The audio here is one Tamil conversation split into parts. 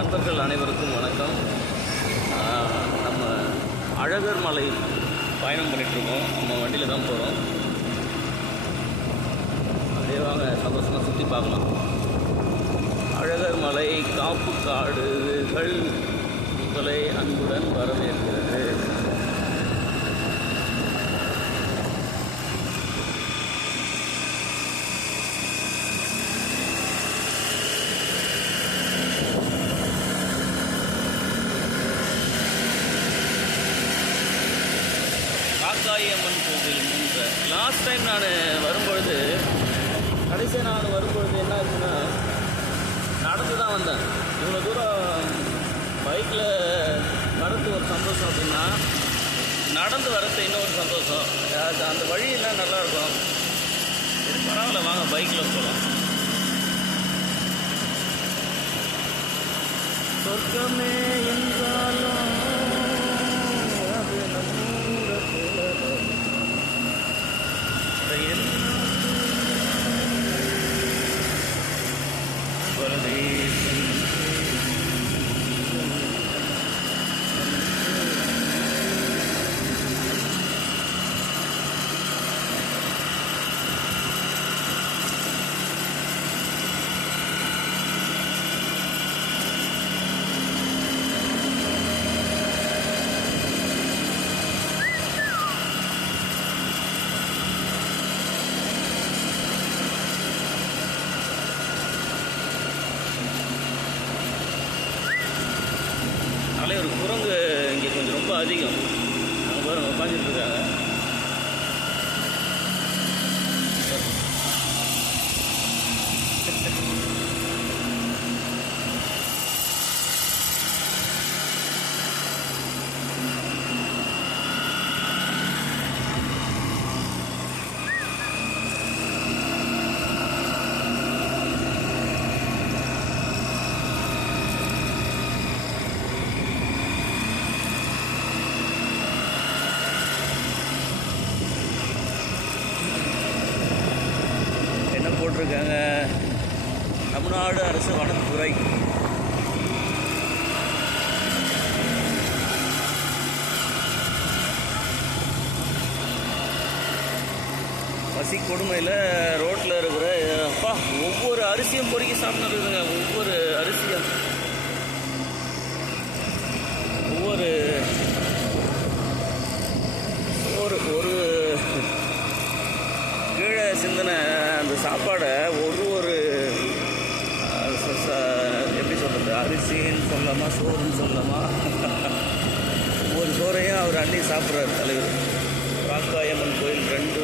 நண்பர்கள் அனைவருக்கும் வணக்கம். நம்ம அழகர் மலை பயணம் பண்ணிகிட்ருக்கோம் நம்ம வண்டியில் தான் போகிறோம் அப்படியே வாங்க சந்தோஷமாக சுற்றி பார்க்கலாம். அழகர் மலை காப்பு காடுகள் உங்களை அன்புடன் வரவேற்கிறது. காக்காயம்மன் கோவில் லாஸ்ட் டைம் நான் வரும்பொழுது கடைசியாக நான் வரும்பொழுது என்ன ஆச்சுன்னா நடந்து தான் வந்தேன். இவ்வளோ தூரம் பைக்கில் வரது ஒரு சந்தோஷம் அப்படின்னா நடந்து வரது இன்னொரு சந்தோஷம். அது அந்த வழியெல்லாம் நல்லாயிருக்கும் சரி பரவாயில்ல வாங்க பைக்கில் போகலாம் சொர்க்கமே என்ற அது நம்மூரத்தில் அதனால ஒரு குரங்கு இங்கே கொஞ்சம் ரொம்ப அதிகம் அங்கே பாருங்க உட்காந்துட்டு இருக்காங்க என்ன போட்டிருக்காங்க தமிழ்நாடு அரசு வனத்துறை. பசி கொடுமையில் ரோட்டில் இருக்கிற அப்பா ஒவ்வொரு அரிசியும் பொறுக்கி சாப்பிட்டுருக்குதுங்க ஒவ்வொரு அரிசியும். ஒவ்வொரு ஒரு ஒரு கீழே சிந்தின அந்த சாப்பாடை சொல்கிறது அரிசின்னு சோறுன்னு சொல்லலாமா ஒவ்வொரு சோறையும் அவர் அள்ளி சாப்பிட்றாரு தலைவர். காக்காயம்மன் கோயில் ரெண்டு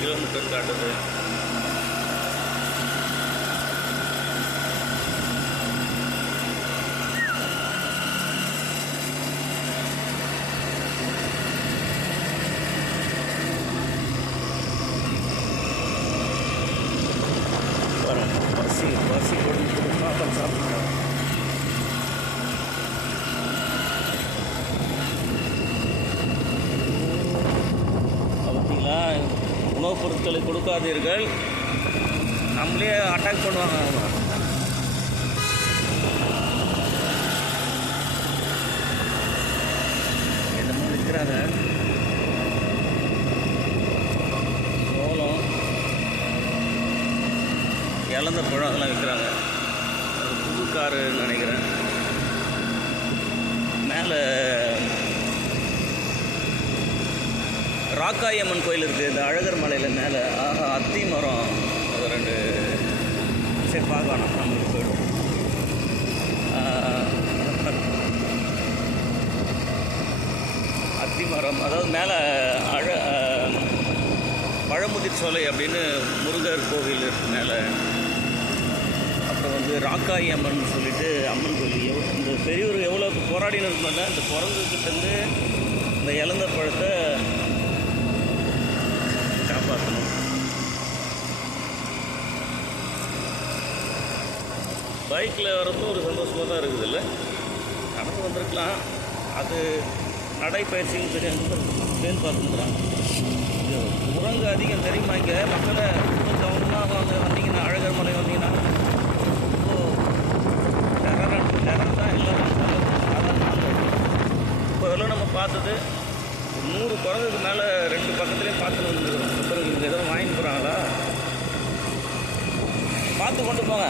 கிலோமீட்டர் காட்டுது. பாருங்க பசி பசி கொடுத்து கொடுத்தா பொருட்களை கொடுக்காதீர்கள். நம்மளே அட்டாக் பண்ணுவாங்க. என்னமோ விற்கிறாங்க சோளம். இழந்த பழம் அதெல்லாம் விற்கிறாங்க. புதுக்காருன்னு புது காருன்னு நினைக்கிறேன். மேலே ராக்காயம்மன் கோயில் இருக்குது இந்த அழகர் மலையில் மேலே ஆஹா அத்தி மரம். அது ரெண்டு சரி பார்க்கலாம். நம்மளுக்கு போயிடும் அத்தி மரம். அதாவது மேலே அழ பழமுதிர் சோலை அப்படின்னு முருகர் கோவில் இருக்கு மேலே. அப்புறம் வந்து ராக்காயி அம்மன் சொல்லிட்டு அம்மன் கோயில். எவ்வளோ இந்த பெரியவர் எவ்வளோ போராடினதுனால இருந்தாங்க இந்த குரங்குக்கிட்டேருந்து இந்த இழந்த பழத்தை பார்க்கணும் பைக்கில் வரதும் ஒரு சந்தோஷமாக தான் இருக்குது இல்லை நடந்து வந்திருக்கலாம். அது நடைப்பயிற்சின்னு தெரியாது ட்ரெயின் பார்த்துருக்குறான் குரங்கு அதிகம் தெரியுமா இங்கே? மக்களை ரொம்ப கவனமாக வந்து வந்தீங்கன்னா அழகர் மலை வந்தீங்கன்னா ரொம்ப நிறம் தான் தான் எல்லாரும் இப்போ நம்ம பார்த்தது குரங்குக்கு மேலே ரெண்டு பக்கத்துலேயும் பார்த்து வந்துருக்கோம். அப்புறம் இங்கே ஏதோ வாங்கி போகிறாங்களா பார்த்து கொண்டு போங்க.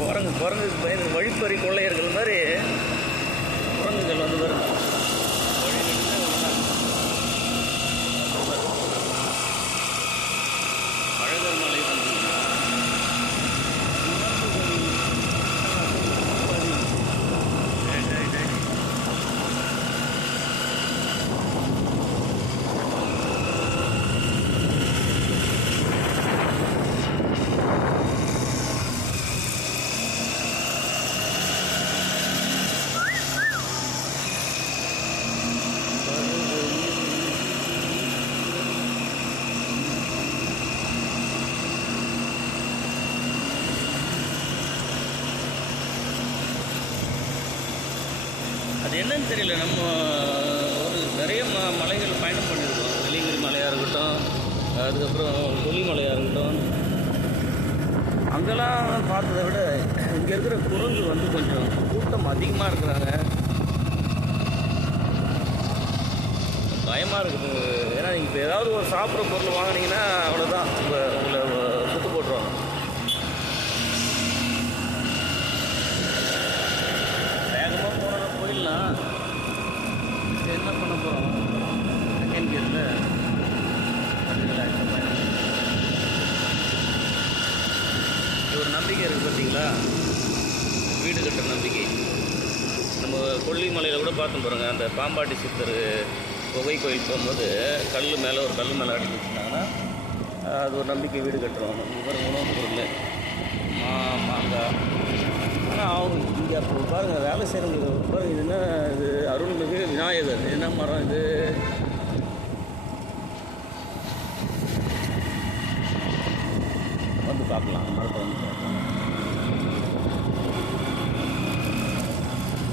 குரங்கு குரங்கு பயந்து வழிப்பறி கொள்ளையர்கள் மாதிரி குரங்குகள் வந்து வருங்க அது என்னன்னு தெரியல. நம்ம ஒரு நிறைய ம மலைகள் பயணம் பண்ணியிருக்கோம். வெள்ளிங்கிரி மலையாக இருக்கட்டும் அதுக்கப்புறம் கொல்லிமலையாக இருக்கட்டும். அங்கெல்லாம் பார்த்ததை விட இங்கே இருக்கிற குரங்கு வந்து கொஞ்சம் கூட்டம் அதிகமாக இருக்கிறாங்க. பயமாக இருக்குது. ஏன்னா நீங்கள் இப்போ ஏதாவது ஒரு சாப்பிட்ற பொருள் வாங்கினீங்கன்னா அவ்வளோதான் உங்களை உங்களை போனோட சரி, என்ன பண்ண போகிறோம் செகண்ட் கியரில் இது ஒரு நம்பிக்கை இருக்குது பார்த்தீங்களா? வீடு கட்டுற நம்பிக்கை. நம்ம கொல்லிமலையில் கூட பார்த்தோம் பாருங்க அந்த பாம்பாட்டி சித்தர் புகை கோயில் போகும்போது கல் மேலே ஒரு கல் மேலே அடிச்சு அது ஒரு நம்பிக்கை வீடு கட்டுறோம். நம்ம பாருங்க உணவு பொருள் பாருங்கள் பாருங்க வேலை செய்கிறவங்க பாருங்க இது என்ன இது அருள்மிகு விநாயகர் என்ன மரம் இது? வந்து பார்க்கலாம் மரத்தை வந்து பார்க்கலாம்.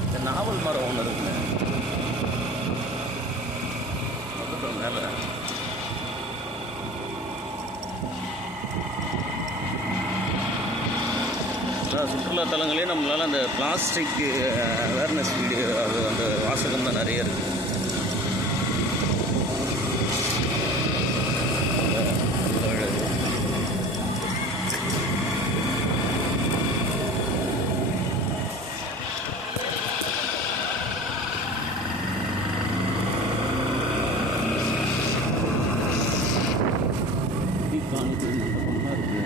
இந்த நாவல் மரம் ஒன்று இருக்குங்க. வந்துட்டோம் மேலே. சுற்றுலாத்தலங்களே சுற்றுலா தலங்களே நம்மளால் அந்த பிளாஸ்டிக் அவேர்னஸ் வீடியோ அது அந்த வாசகம் தான் நிறைய இருக்குது இருக்கு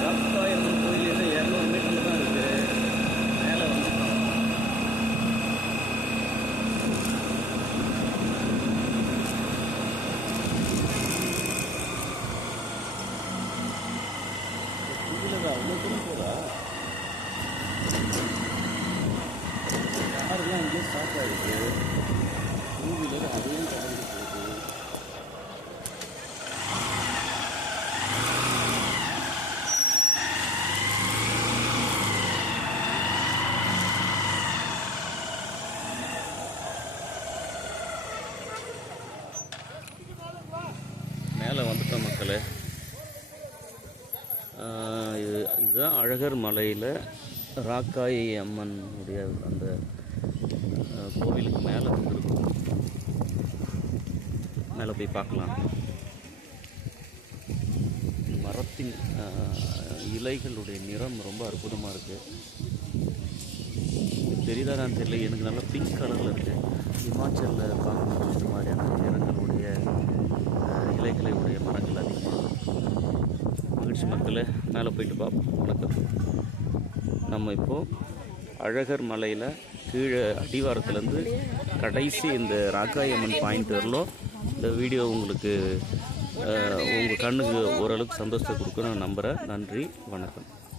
ராக்காயம்மன் கோயில் இன்னும் இரநூறு மீட்டரில் தான் இருக்குது மேலே வந்துட்டோம் இதில் இங்கே ஸ்டாப் டூ வீலர் அதையும் கடந்து போகுது மேலே வந்துட்டோம் மக்களே ஆஹ் இது இதுதான் அழகர் மலையில் ராக்காயி அம்மனுடைய அந்த கோவிலுக்கு மேலே வந்துருக்கோம். மேலே போய் பார்க்கலாம். மரத்தின் இலைகளுடைய நிறம் ரொம்ப அற்புதமாக இருக்குது தெரியுதான்னு தெரியல எனக்கு நல்லா பிங்க் கலரில் இருக்குது ஹிமாச்சலில் பார்க்கும்போது இந்த மாதிரியான நிறங்களுடைய இலைகளுடைய இலைகளை உடைய மரங்கள் அதிகம். மகிழ்ச்சி மேலே போயிட்டு பார்ப்போம் வணக்கம். நம்ம இப்போது அழகர் மலையில் கீழே அடிவாரத்துலேருந்து கடைசி இந்த ராக்காயம்மன் பாயிண்ட் வரலும் இந்த வீடியோ உங்களுக்கு உங்கள் கண்ணுக்கு ஓரளவுக்கு சந்தோஷத்தை கொடுக்கணும்னு நான் நம்புகிறேன் நன்றி. வணக்கம்.